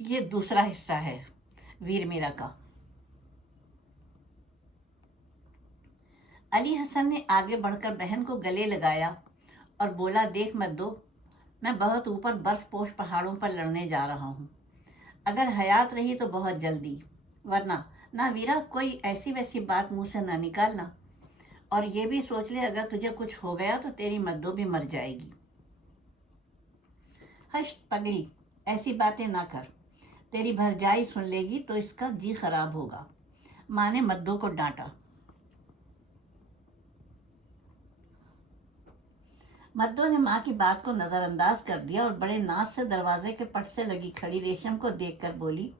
ये दूसरा हिस्सा है वीर मीरा का। अली हसन ने आगे बढ़कर बहन को गले लगाया और बोला, देख मत दो, मैं बहुत ऊपर बर्फपोश पहाड़ों पर लड़ने जा रहा हूँ। अगर हयात रही तो बहुत जल्दी, वरना ना वीरा कोई ऐसी वैसी बात मुंह से ना निकालना। और ये भी सोच ले, अगर तुझे कुछ हो गया तो तेरी मद्दो भी मर जाएगी। हश पगली, ऐसी बातें ना कर, तेरी भरजाई सुन लेगी तो इसका जी खराब होगा। माँ ने मद्दो को डांटा। मद्दो ने माँ की बात को नजरअंदाज कर दिया और बड़े नाज से दरवाजे के पट से लगी खड़ी रेशम को देखकर बोली,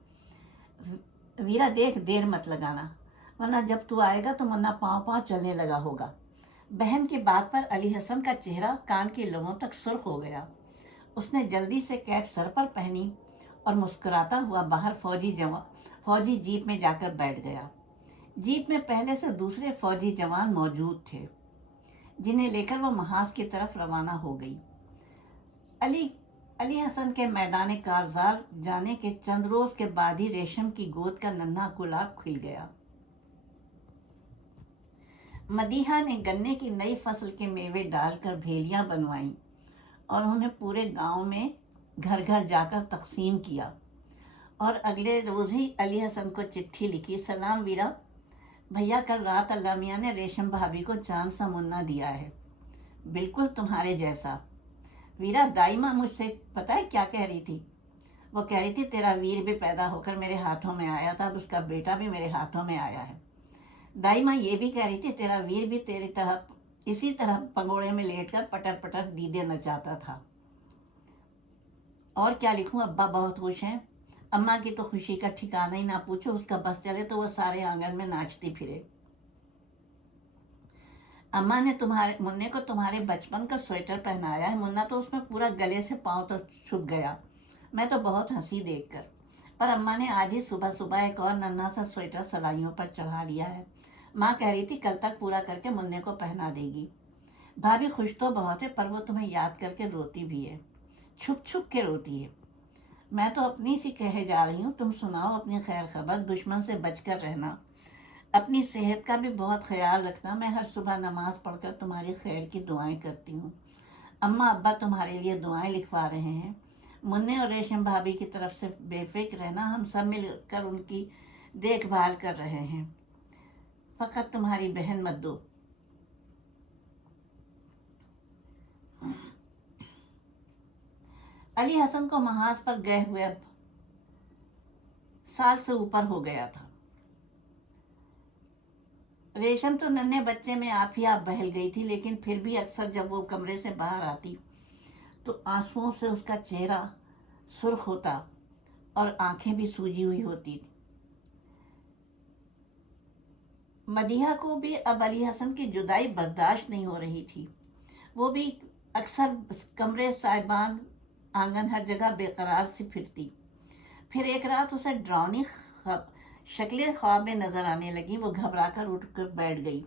वीरा देख, देर मत लगाना, वरना जब तू आएगा तो मुन्ना पाँव पाँव चलने लगा होगा। बहन की बात पर अली हसन का चेहरा कान की लवों तक सुर्ख हो गया। उसने जल्दी से कैप सर पर पहनी और मुस्कुराता हुआ बाहर फौजी जीप में जाकर बैठ गया। जीप में पहले से दूसरे फौजी जवान मौजूद थे, जिन्हें लेकर वो महाज की तरफ रवाना हो गई। अली हसन के मैदान कारजार जाने के चंद रोज के बाद ही रेशम की गोद का नन्हा गुलाब खिल गया। मदीहा ने गन्ने की नई फसल के मेवे डालकर भेलियां बनवाईं और उन्हें पूरे गांव में घर घर जाकर तकसीम किया। और अगले रोज ही अली हसन को चिट्ठी लिखी, सलाम वीरा भैया, कल रात अल्लाह मियाँ ने रेशम भाभी को चांद सा मुन्ना दिया है, बिल्कुल तुम्हारे जैसा। वीरा, दाइमा मुझसे पता है क्या कह रही थी? वो कह रही थी तेरा वीर भी पैदा होकर मेरे हाथों में आया था, अब उसका बेटा भी मेरे हाथों में आया है। दाइमा ये भी कह रही थी तेरा वीर भी तेरी तरह इसी तरह पंगोड़े में लेटकर पटर पटर दीदे नचाता था। और क्या लिखूं, अब्बा बहुत खुश हैं। अम्मा की तो खुशी का ठिकाना ही ना पूछो, उसका बस चले तो वो सारे आंगन में नाचती फिरे। अम्मा ने मुन्ने को तुम्हारे बचपन का स्वेटर पहनाया है, मुन्ना तो उसमें पूरा गले से पांव तक छुप गया। मैं तो बहुत हंसी देखकर, पर अम्मा ने आज ही सुबह सुबह एक और नन्हा सा स्वेटर सलाइयों पर चढ़ा लिया है। माँ कह रही थी कल तक पूरा करके मुन्ने को पहना देगी। भाभी खुश तो बहुत है, पर वो तुम्हें याद करके रोती भी है, छुप छुप के रोती है। मैं तो अपनी सी कहे जा रही हूँ, तुम सुनाओ अपनी खैर खबर, दुश्मन से बचकर रहना, अपनी सेहत का भी बहुत ख्याल रखना। मैं हर सुबह नमाज पढ़कर तुम्हारी खैर की दुआएं करती हूँ। अम्मा अब्बा तुम्हारे लिए दुआएं लिखवा रहे हैं। मुन्ने और रेशम भाभी की तरफ से बेफिक्र रहना, हम सब मिलकर उनकी देखभाल कर रहे हैं। फकत तुम्हारी बहन मत दो। अली हसन को महाज पर गए हुए अब साल से ऊपर हो गया था। रेशम तो नन्हे बच्चे में आप ही आप बहल गई थी, लेकिन फिर भी अक्सर जब वो कमरे से बाहर आती तो आंसुओं से उसका चेहरा सुर्ख होता और आंखें भी सूजी हुई होती। मदीहा को भी अब अली हसन की जुदाई बर्दाश्त नहीं हो रही थी। वो भी अक्सर कमरे, साइबान, आंगन, हर जगह बेकरार सी फिरती। फिर एक रात उसे डरावनी शक्लें ख्वाब में नजर आने लगी। वो घबराकर उठकर बैठ गई।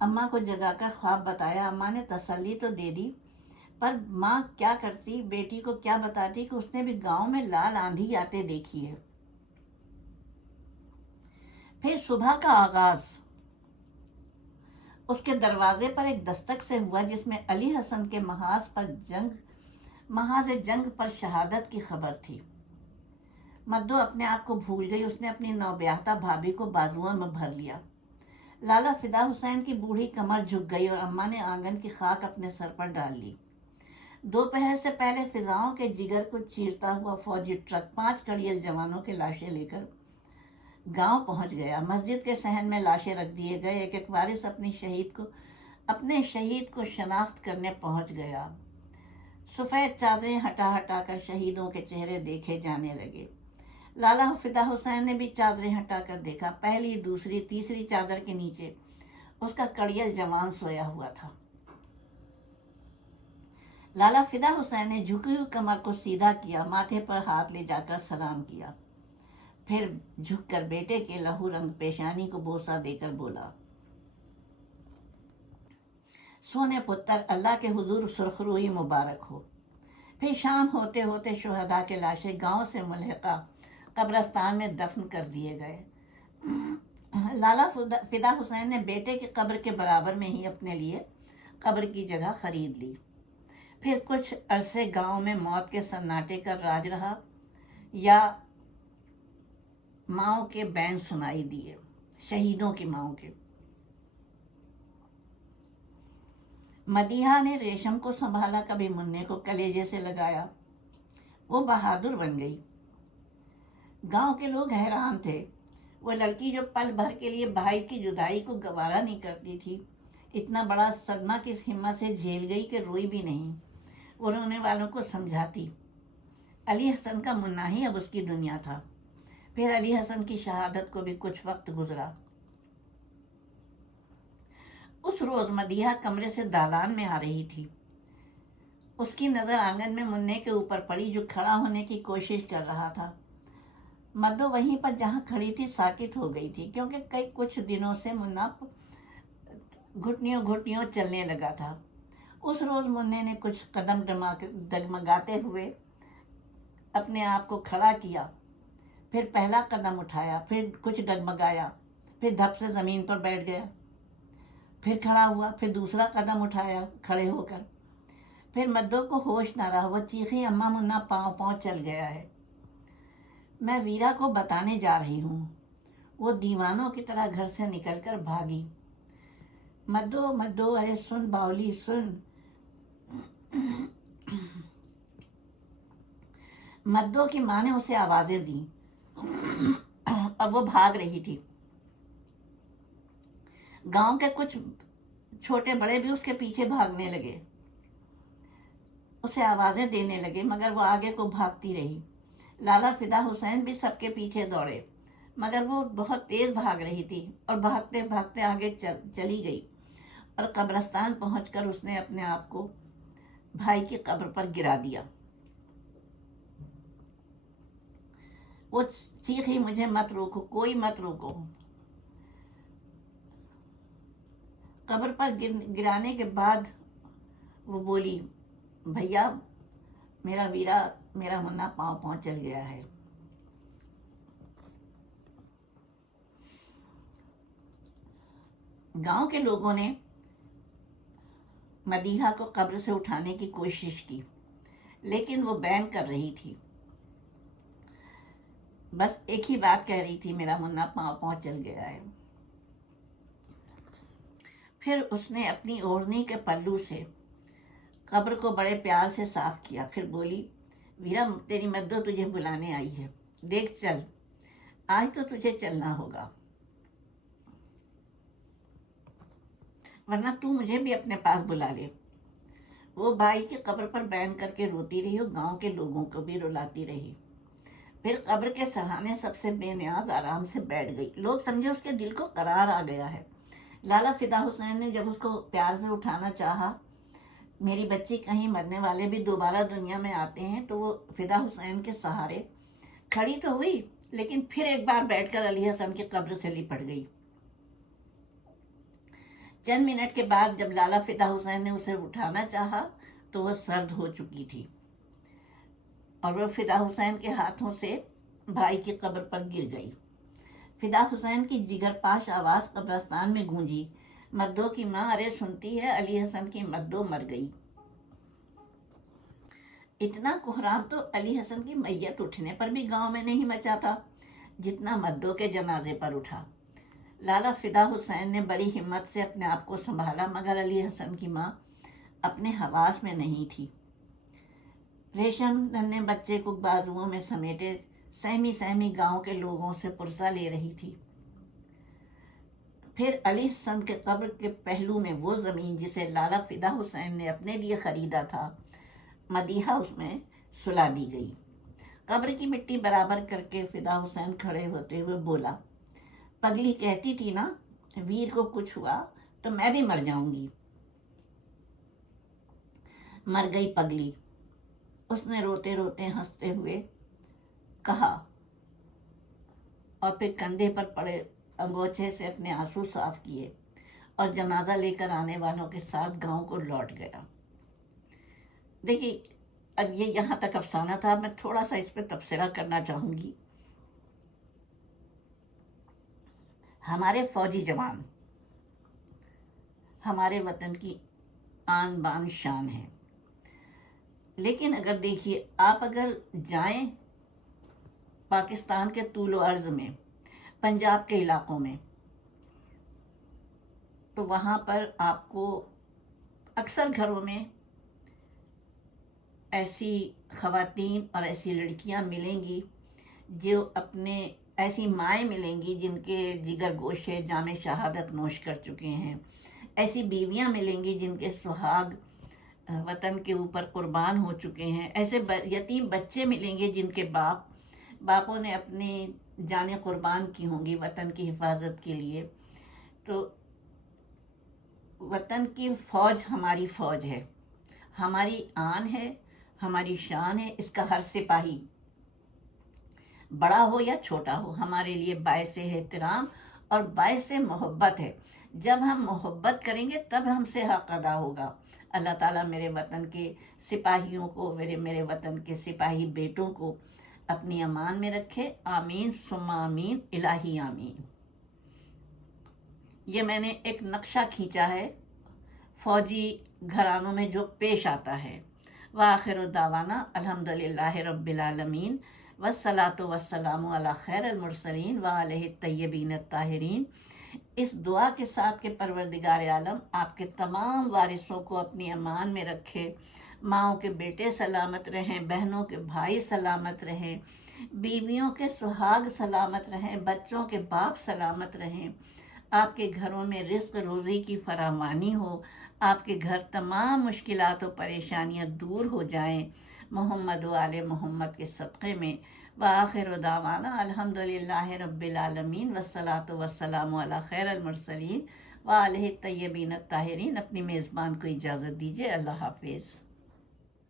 अम्मा को जगाकर ख्वाब बताया। अम्मा ने तसल्ली तो दे दी, पर माँ क्या करती, बेटी को क्या बताती कि उसने भी गांव में लाल आंधी आते देखी है। फिर सुबह का आगाज उसके दरवाजे पर एक दस्तक से हुआ, जिसमें अली हसन के महाज जंग पर शहादत की खबर थी। मद्दो अपने आप को भूल गई। उसने अपनी नौब्याहता भाभी को बाजुओं में भर लिया। लाला फिदा हुसैन की बूढ़ी कमर झुक गई और अम्मा ने आंगन की खाक अपने सर पर डाल ली। दोपहर से पहले फिजाओं के जिगर को चीरता हुआ फौजी ट्रक 5 कड़ियल जवानों के लाशें लेकर गांव पहुंच गया। मस्जिद के सहन में लाशें रख दिए गए। एक एक वारिस अपने शहीद को शनाख्त करने पहुंच गया। सफेद चादरें हटा हटा कर शहीदों के चेहरे देखे जाने लगे। लाला फिदा हुसैन ने भी चादरें हटाकर देखा। पहली, दूसरी, तीसरी चादर के नीचे उसका कड़ियल जवान सोया हुआ था। लाला फिदा हुसैन ने झुकी हुई कमर को सीधा किया, माथे पर हाथ ले जाकर सलाम किया, फिर झुककर बेटे के लहू रंग पेशानी को बोसा देकर बोला, सोने पुत्र, अल्लाह के हुजूर सुरखरुई मुबारक हो। फिर शाम होते होते शुहदा के लाशें गांव से मुल्हिका कब्रस्तान में दफन कर दिए गए। लाला फिदा हुसैन ने बेटे की कब्र के बराबर में ही अपने लिए कब्र की जगह खरीद ली। फिर कुछ अरसे गांव में मौत के सन्नाटे का राज रहा, या माओ के बैन सुनाई दिए, शहीदों की माओ के। मदीहा ने रेशम को संभाला, कभी मुन्ने को कलेजे से लगाया। वो बहादुर बन गई। गांव के लोग हैरान थे। वो लड़की जो पल भर के लिए भाई की जुदाई को गवारा नहीं करती थी, इतना बड़ा सदमा किस हिम्मत से झेल गई कि रोई भी नहीं। वो रोने वालों को समझाती। अली हसन का मुन्ना ही अब उसकी दुनिया था। फिर अली हसन की शहादत को भी कुछ वक्त गुजरा। उस रोज मदीहा कमरे से दालान में आ रही थी। उसकी नजर आंगन में मुन्ने के ऊपर पड़ी, जो खड़ा होने की कोशिश कर रहा था। मद्दो वहीं पर जहां खड़ी थी साकित हो गई थी, क्योंकि कुछ दिनों से मुन्ना घुटनियों घुटनियों चलने लगा था। उस रोज मुन्ने ने कुछ कदम डगमगाते हुए अपने आप को खड़ा किया। फिर पहला कदम उठाया, फिर कुछ डगमगाया, फिर धप से जमीन पर बैठ गया। फिर खड़ा हुआ, फिर दूसरा कदम उठाया खड़े होकर। फिर मद्दो को होश न रहा। वह चीखी, अम्मा मुन्ना पाँव पाँव चल गया है। मैं वीरा को बताने जा रही हूँ। वो दीवानों की तरह घर से निकलकर भागी। मद्दो मद्दो, अरे सुन बावली सुन। मद्दो की माँ ने उसे आवाजें दी। अब वो भाग रही थी। गांव के कुछ छोटे बड़े भी उसके पीछे भागने लगे, उसे आवाजें देने लगे, मगर वो आगे को भागती रही। लाला फिदा हुसैन भी सबके पीछे दौड़े, मगर वो बहुत तेज भाग रही थी और भागते भागते आगे चली गई। और कब्रिस्तान पहुंचकर उसने अपने आप को भाई की कब्र पर गिरा दिया। वो चीखी, मुझे मत रोको, कोई मत रोको। कब्र पर गिराने के बाद वो बोली, भैया मेरा वीरा, मेरा मुन्ना पाँव पाँव चल गया है। गांव के लोगों ने मदीहा को कब्र से उठाने की कोशिश की, लेकिन वो बैन कर रही थी। बस एक ही बात कह रही थी, मेरा मुन्ना पाँव पाँव चल गया है। फिर उसने अपनी ओढ़नी के पल्लू से कब्र को बड़े प्यार से साफ किया। फिर बोली, वीरा तेरी मद्दो तुझे बुलाने आई है, देख चल, आज तो तुझे चलना होगा, वरना तू मुझे भी अपने पास बुला ले। वो भाई की कब्र पर बैन करके रोती रही और गांव के लोगों को भी रुलाती रही। फिर कब्र के सहाने सबसे बेनियाज आराम से बैठ गई। लोग समझे उसके दिल को करार आ गया है। लाला फिदा हुसैन ने जब उसको प्यार से उठाना चाहा, मेरी बच्ची, कहीं मरने वाले भी दोबारा दुनिया में आते हैं, तो वो फिदा हुसैन के सहारे खड़ी तो हुई, लेकिन फिर एक बार बैठकर अली हसन की कब्र से लिपट गई। चंद मिनट के बाद जब लाला फिदा हुसैन ने उसे उठाना चाहा, तो वह सर्द हो चुकी थी और वह फिदा हुसैन के हाथों से भाई की कब्र पर गिर गई। फिदा हुसैन की जिगरपाश आवाज कब्रिस्तान में गूंजी, मद्दो की माँ, अरे सुनती है, अली हसन की मद्दो मर गई। इतना कोहराम तो अली हसन की मैयत उठने पर भी गांव में नहीं मचा था, जितना मद्दो के जनाजे पर उठा। लाला फिदा हुसैन ने बड़ी हिम्मत से अपने आप को संभाला, मगर अली हसन की माँ अपने हवास में नहीं थी। रेशम नन्हे बच्चे को बाजुओं में समेटे सहमी सहमी गांव के लोगों से पुरसा ले रही थी। फिर अली हसन के कब्र के पहलू में वो जमीन जिसे लाला फिदा हुसैन ने अपने लिए खरीदा था, मदीहा उसमें सुला दी गई। कब्र की मिट्टी बराबर करके फिदा हुसैन खड़े होते हुए बोला, पगली कहती थी ना, वीर को कुछ हुआ तो मैं भी मर जाऊंगी। मर गई पगली, उसने रोते रोते हंसते हुए कहा, और फिर कंधे पर पड़े अंगोछे से अपने आंसू साफ किए और जनाजा लेकर आने वालों के साथ गांव को लौट गया। देखिए, اب یہ یہاں تک افسانہ تھا، میں تھوڑا سا اس پہ تبصرہ کرنا چاہوں گی۔ ہمارے فوجی جوان ہمارے وطن کی آن بان شان ہے، لیکن اگر دیکھیے آپ اگر جائیں پاکستان کے طول و عرض میں، پنجاب کے علاقوں میں، تو وہاں پر آپ کو اکثر گھروں میں ایسی خواتین اور ایسی لڑکیاں ملیں گی جو اپنے ایسی مائیں ملیں گی جن کے جگر گوشے جام شہادت نوش کر چکے ہیں، ایسی بیویاں ملیں گی جن کے سہاگ وطن کے اوپر قربان ہو چکے ہیں، ایسے یتیم بچے ملیں گے جن کے باپوں نے اپنی جانیں قربان کی ہوں گی وطن کی حفاظت کے لیے۔ تو وطن کی فوج ہماری فوج ہے، ہماری آن ہے، ہماری شان ہے، اس کا ہر سپاہی بڑا ہو یا چھوٹا ہو ہمارے لیے باعث احترام اور باعث محبت ہے۔ جب ہم محبت کریں گے تب ہم سے حق ادا ہوگا۔ اللہ تعالیٰ میرے وطن کے سپاہیوں کو، میرے وطن کے سپاہی بیٹوں کو اپنی امان میں رکھے، آمین ثم آمین، الہی آمین۔ یہ میں نے ایک نقشہ کھینچا ہے فوجی گھرانوں میں جو پیش آتا ہے۔ وآخر دعوانا الحمدللہ رب العالمین، والصلاۃ والسلام علی خیر المرسلین وعلیہ الطیبین الطاہرین۔ اس دعا کے ساتھ کہ پروردگار عالم آپ کے تمام وارثوں کو اپنی امان میں رکھے، ماؤں کے بیٹے سلامت رہیں، بہنوں کے بھائی سلامت رہیں، بیویوں کے سہاگ سلامت رہیں، بچوں کے باپ سلامت رہیں، آپ کے گھروں میں رزق روزی کی فراوانی ہو، آپ کے گھر تمام مشکلات و پریشانیاں دور ہو جائیں، محمد و آل محمد کے صدقے میں۔ وآخر دعوانا الحمدللہ رب العالمین، والصلاۃ والسلام علی خیر المرسلین وعلیہ الطیبین الطاہرین۔ اپنی میزبان کو اجازت دیجیے، اللہ حافظ۔